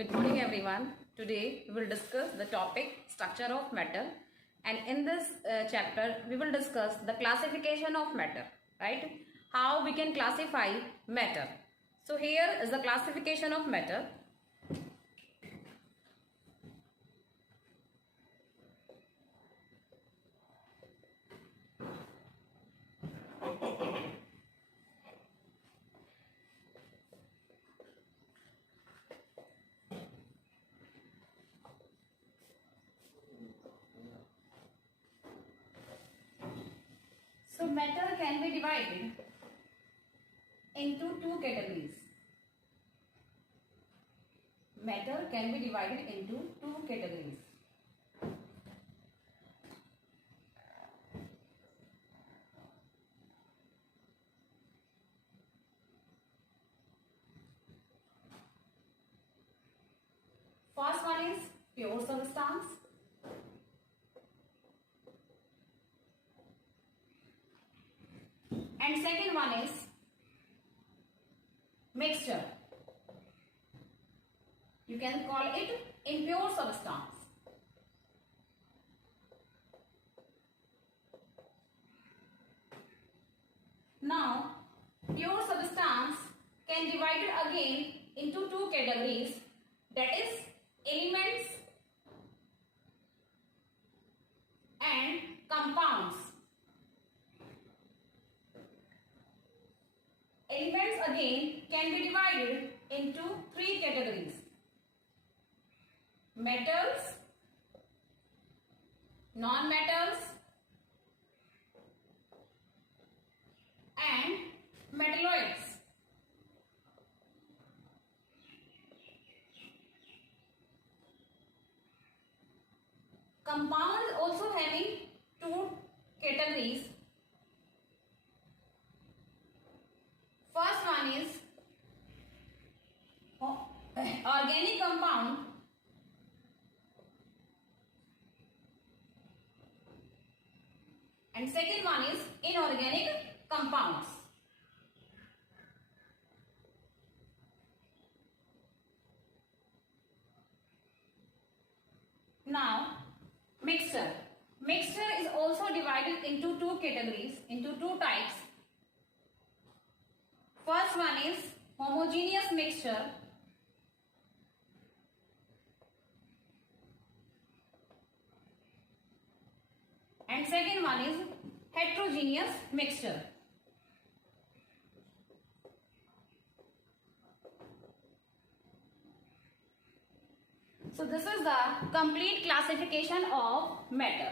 Good morning everyone. Today we will discuss the topic structure of matter, and in this chapter we will discuss the classification of matter, right? How we can classify matter. So here is the classification of matter. So matter can be divided into two categories. Matter can be divided into two categories. First one is pure substance. And second one is mixture. You can call it impure substance. Now, pure substance can be divided again into two categories, that is elements and compounds. Elements again can be divided into three categories: metals, non-metals, and metalloids. Compound is also having two categories. First one is organic compound, and second one is inorganic compounds. Now, mixture. Mixture is also divided into two categories, into two types. First one is homogeneous mixture, and second one is heterogeneous mixture. So this is the complete classification of matter.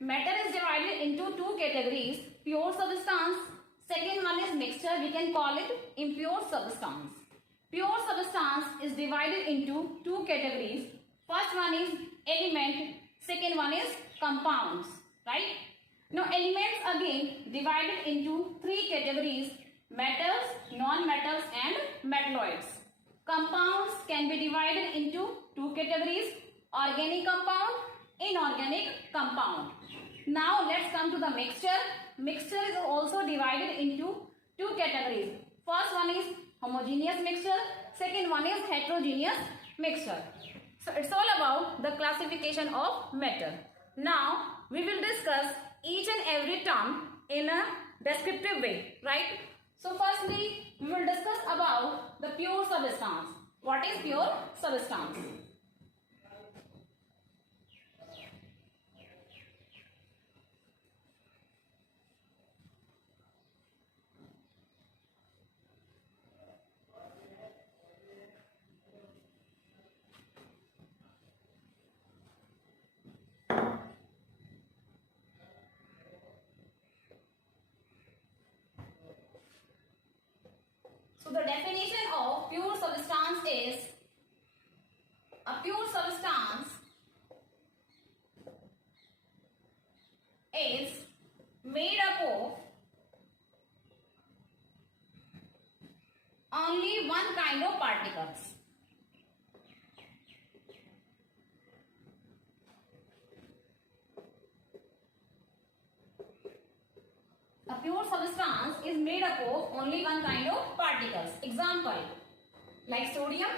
Matter is divided into two categories: pure substance. Second one is mixture, we can call it impure substance. Pure substance is divided into two categories. First one is element, second one is compounds, right? Now elements again divided into three categories: metals, non-metals, and metalloids. Compounds can be divided into two categories: organic compound, inorganic compound. Now let's come to the mixture. Mixture is also divided into two categories. First one is homogeneous mixture, second one is heterogeneous mixture. So it's all about the classification of matter. Now we will discuss each and every term in a descriptive way, right? So firstly we will discuss about the pure substance. What is pure substance? So the definition of pure substance is: a pure substance is made up of only one kind of particles. A pure substance is made up of only one kind of particles. Example, like sodium,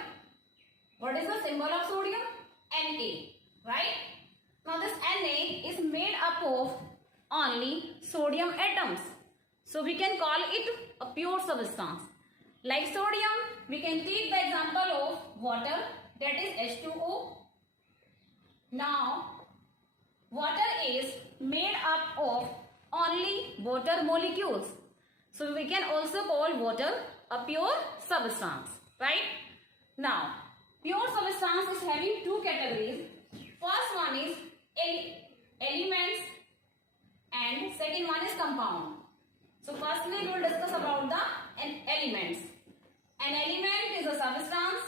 What is the symbol of sodium? Na, right? Now this Na is made up of only sodium atoms. So we can call it a pure substance. Like sodium, we can take the example of water, that is H2O. Now, water is made up of only water molecules. So we can also call water a pure substance, right? Now, pure substance is having two categories. First one is elements and second one is compound. So firstly we will discuss about the elements. An element is a substance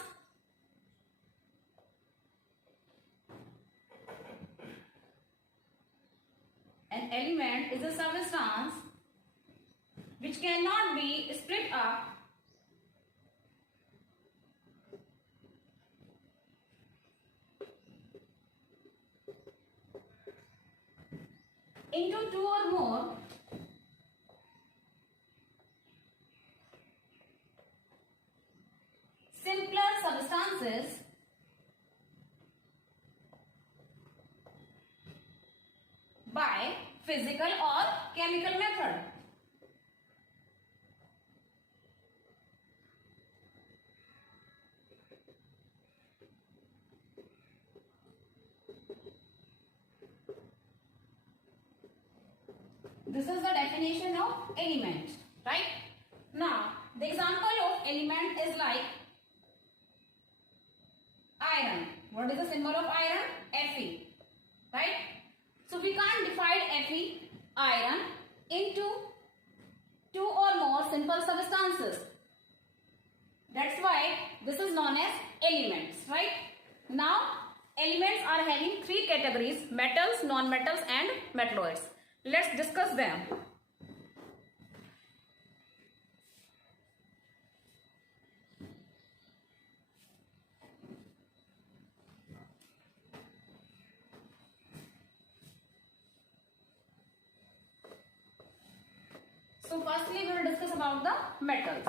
which cannot be split up into two or more simpler substances by physical or chemical method. This is the definition of element, right? Now, the example of element is like iron. What is the symbol of iron? Fe, right? So we can't divide Fe, iron, into two or more simple substances. That's why this is known as elements, right? Now, elements are having three categories: metals, non-metals and metalloids. Let's discuss them. So firstly we will discuss about the metals.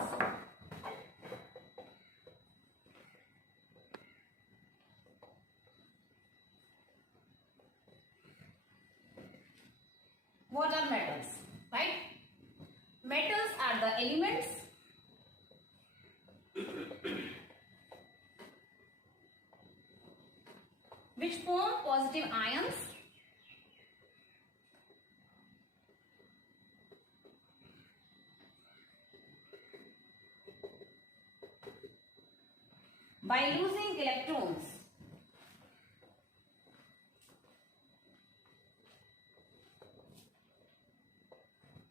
What are metals, right? Metals are the elements which form positive ions by losing electrons.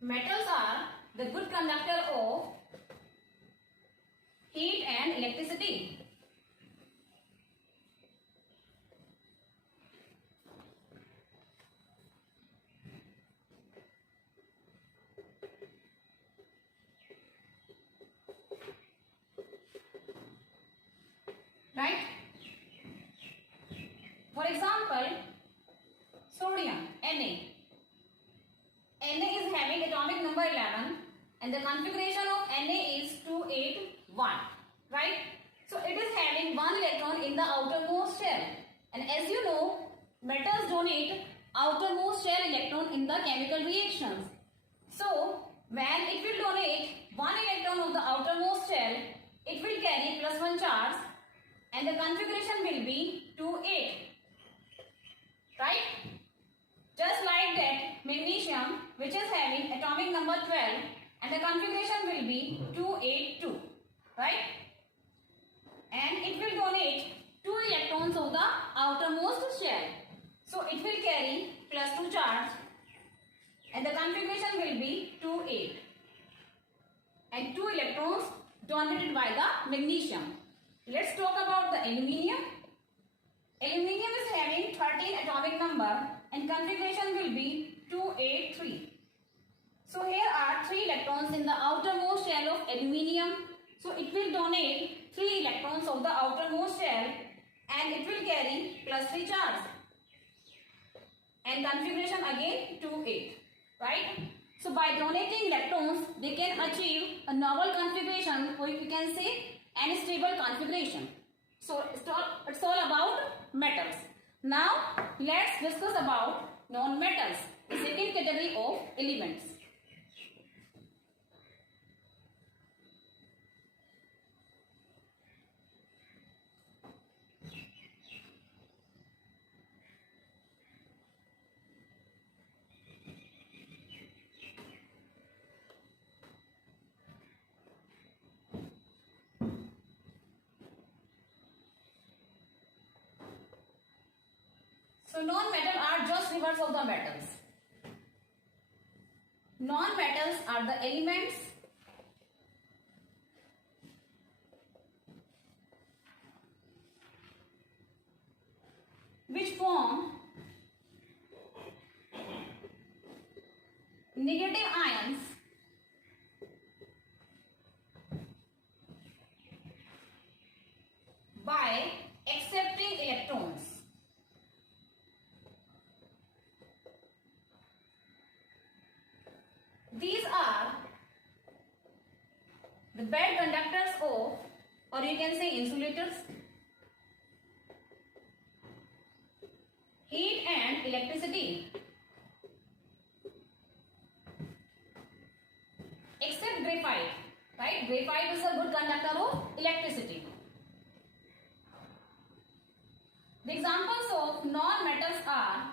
Metals are the good conductor of heat and electricity. Right? For example, sodium, Na. Na is having atomic number 11 and the configuration of Na is 281, right? So it is having one electron in the outermost shell, and as you know, metals donate outermost shell electron in the chemical reactions. So when it will donate one electron of the outermost shell, it will carry +1 charge and the configuration will be 2,8, right? Just like that, magnesium, which is having atomic number 12 and the configuration will be 2,8,2, right? And it will donate 2 electrons of the outermost shell. So it will carry +2 charge and the configuration will be 2,8 and 2 electrons dominated by the magnesium. Let's talk about the aluminium. Aluminium is having 13 atomic number and configuration will be 2,8,3. So here are 3 electrons in the outermost shell of aluminium. So it will donate 3 electrons of the outermost shell and it will carry +3 charge. And configuration again 2,8, right? So by donating electrons, they can achieve a novel configuration, or you can say unstable configuration. So it's all about metals. Now let's discuss about non-metals, the second category of elements. So non-metal are just reverse of the metals. Non-metals are the elements which form negative ions by accepting electrons. These are the bad conductors of, or you can say insulators, heat and electricity. Except graphite, right? Graphite is a good conductor of electricity. The examples of non-metals are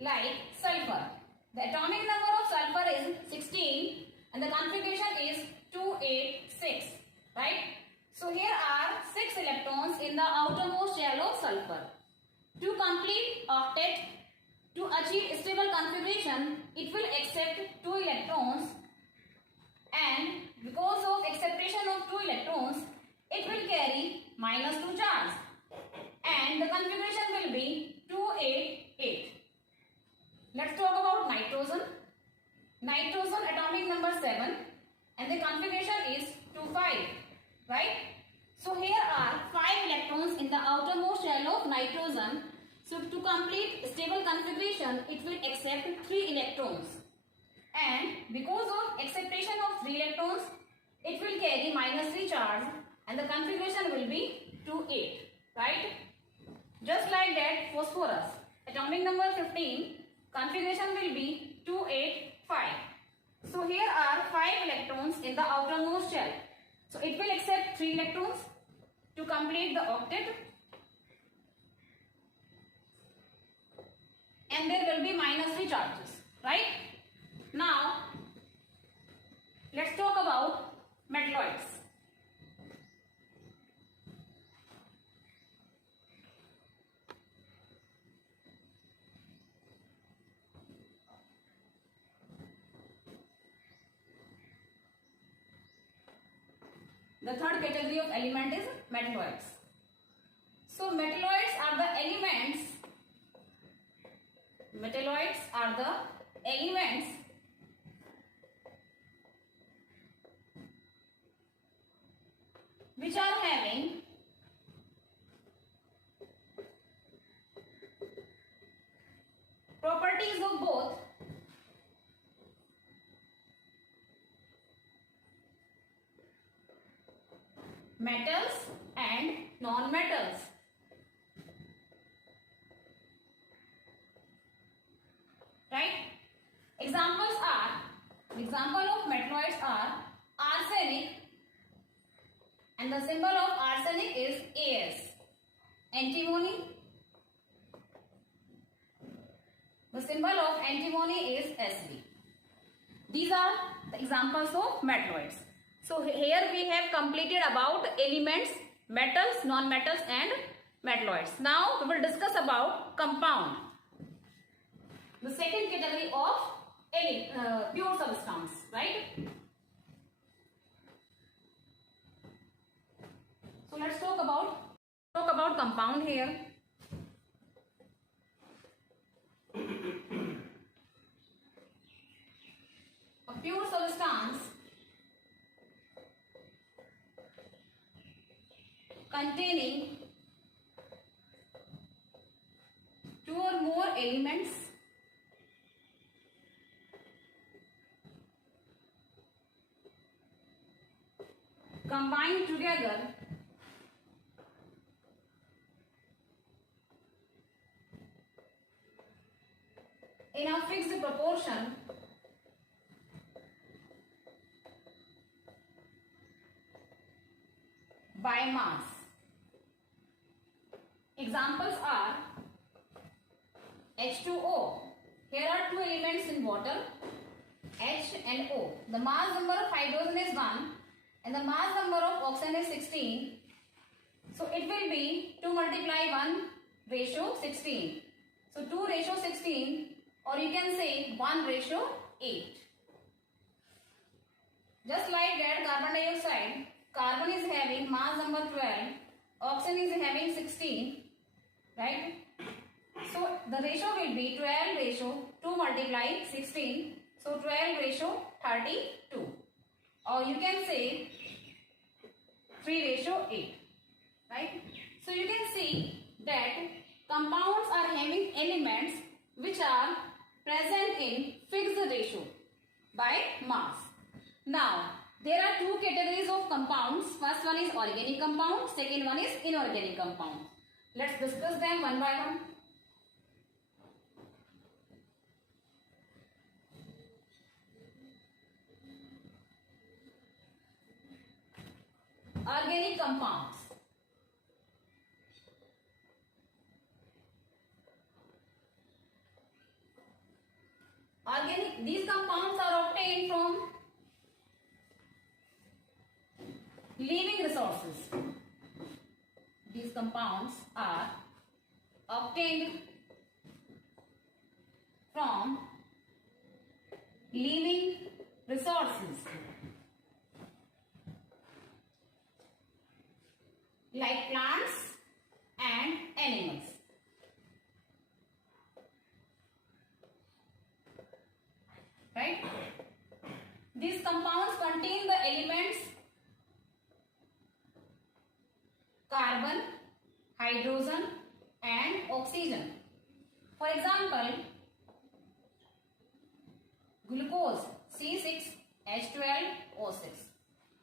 like sulfur. The atomic number of sulfur is 16 and the configuration is 286, right? So here are 6 electrons in the outermost shell of sulfur. To complete octet, to achieve stable configuration, it will accept 2 electrons, and because of acceptation of 2 electrons, it will carry -2 charge, and the configuration will be 288. Let's talk about nitrogen. Nitrogen atomic number 7 and the configuration is 25, right? So here are 5 electrons in the outermost shell of nitrogen. So to complete stable configuration, it will accept 3 electrons. And because of acceptation of 3 electrons, it will carry -3 charge and the configuration will be 28, right? Just like that, phosphorus atomic number 15, configuration will be 285. So here are 5 electrons in the outermost shell. So it will accept 3 electrons to complete the octet, and there will be -3 charges, right? Now let's talk about metalloids. The third category of element is metalloids. So metalloids are the elements which are having properties of both metals and non-metals. Right? Example of metalloids are arsenic, and the symbol of arsenic is As. Antimony, the symbol of antimony is Sb. These are the examples of metalloids. So here we have completed about elements, metals, non-metals and metalloids. Now we will discuss about compound, the second category of pure substance, right? So let's talk about compound here. A pure substance containing 2 or more elements combined together in a fixed proportion by mass. Examples are H2O. Here are two elements in water, H and O. The mass number of hydrogen is 1 and the mass number of oxygen is 16. So it will be 2 multiply 1 ratio 16. So 2 ratio 16, or you can say 1 ratio 8. Just like that, carbon dioxide, carbon is having mass number 12, oxygen is having 16, right? So the ratio will be 12 ratio 2 multiply 16. So 12 ratio 32. Or you can say 3 ratio 8. Right? So you can see that compounds are having elements which are present in fixed ratio by mass. Now, there are two categories of compounds. First one is organic compound, second one is inorganic compound. Let's discuss them one by one. Organic compounds. These compounds are obtained from living resources. These compounds are obtained from living resources like plants and animals. Right? These compounds contain the elements carbon, hydrogen and oxygen. For example, glucose C6H12O6.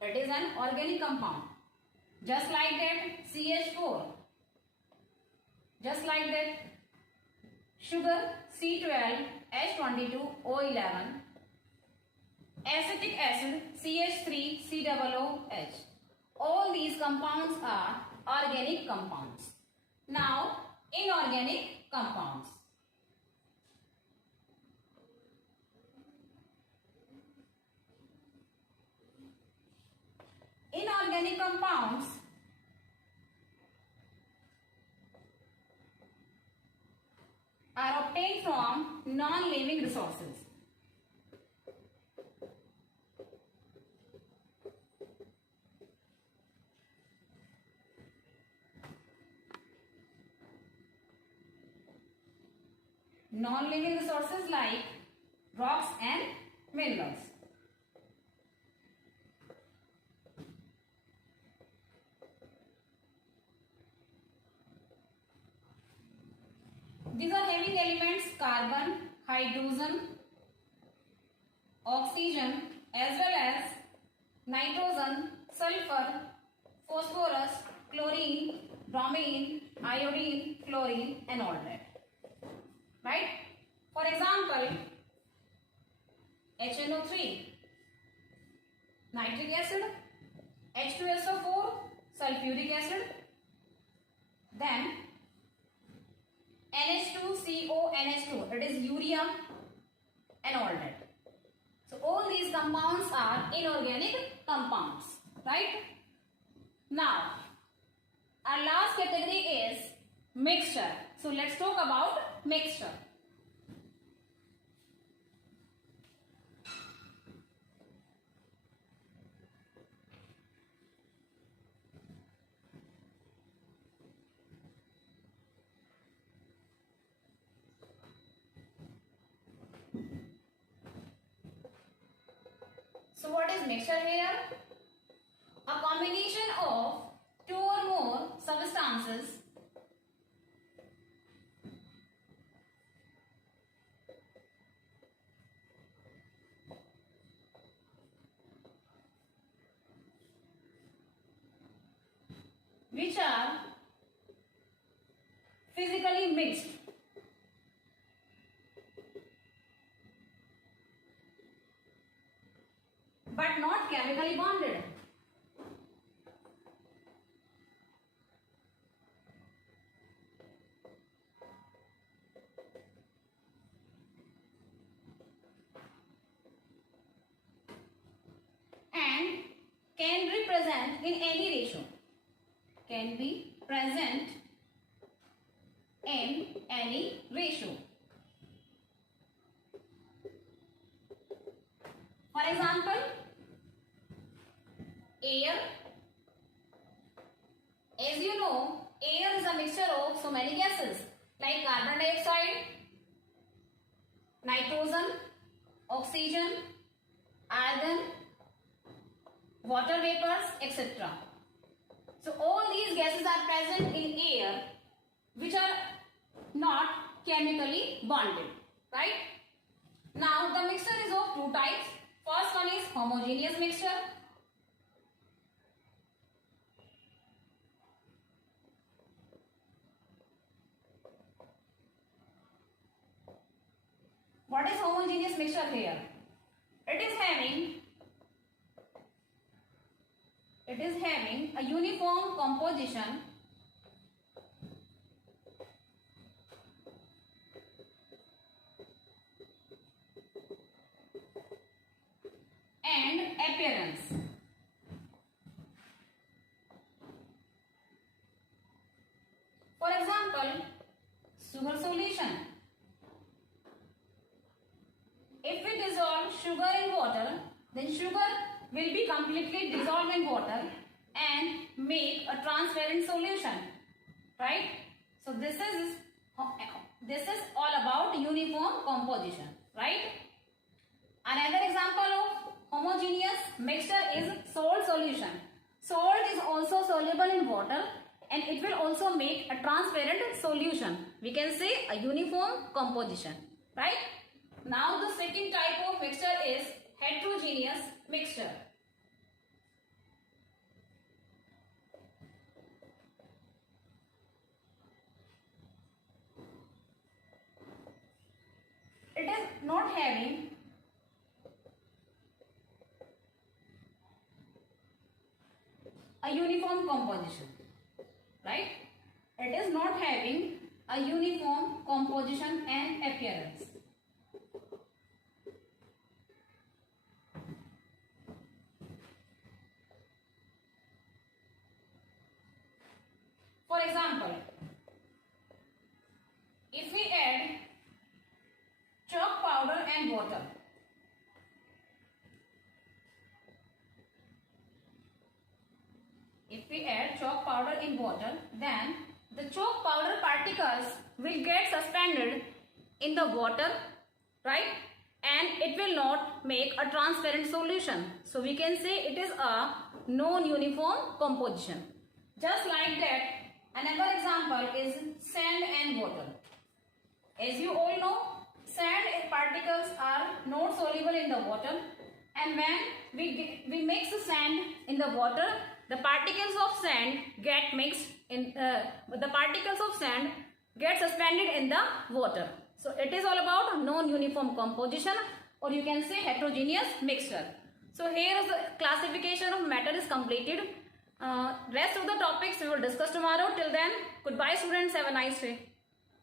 That is an organic compound. Just like that, CH4. Just like that, sugar C12H22O11. Acetic acid CH3COOH. All these compounds are organic compounds. Now, inorganic compounds. Inorganic compounds are obtained from non-living resources. Non-living resources like rocks and minerals. These are having elements carbon, hydrogen, oxygen as well as nitrogen, sulfur, phosphorus, chlorine, bromine, iodine, fluorine and all that. Right? For example, HNO3, nitric acid, H2SO4, sulfuric acid, then NH2CONH2, that is urea and all that. So all these compounds are inorganic compounds, right? Now, our last category is mixture. So let's talk about mixture. So what is mixture here? A combination of two or more substances which are physically mixed. can be present in any ratio. Can be present in any ratio. For example, air. As you know, air is a mixture of so many gases like carbon dioxide, nitrogen, oxygen, argon, water vapors, etc. So all these gases are present in air which are not chemically bonded, right? Now the mixture is of two types. First one is homogeneous mixture. What is homogeneous mixture here? It is having a uniform composition and appearance. For example, sugar solution. If we dissolve sugar in water, then sugar will be completely dissolved in water and make a transparent solution, right? So this is all about uniform composition, right? Another example of homogeneous mixture is salt solution. Salt is also soluble in water and it will also make a transparent solution. We can say a uniform composition, right? Now the second type of mixture is heterogeneous mixture. It is not having a uniform composition, right? It is not having a uniform composition and appearance. For example, if we add chalk powder and water, in water, then the chalk powder particles will get suspended in the water, right? And it will not make a transparent solution. So we can say it is a non-uniform composition. Just like that, another example is sand and water. As you all know, sand particles are not soluble in the water, and when we mix the sand in the water, the particles of sand get mixed in the particles of sand get suspended in the water. So it is all about non-uniform composition, or you can say heterogeneous mixture. So here is the classification of matter is completed. Rest of the topics we will discuss tomorrow. Till then, goodbye students, have a nice day.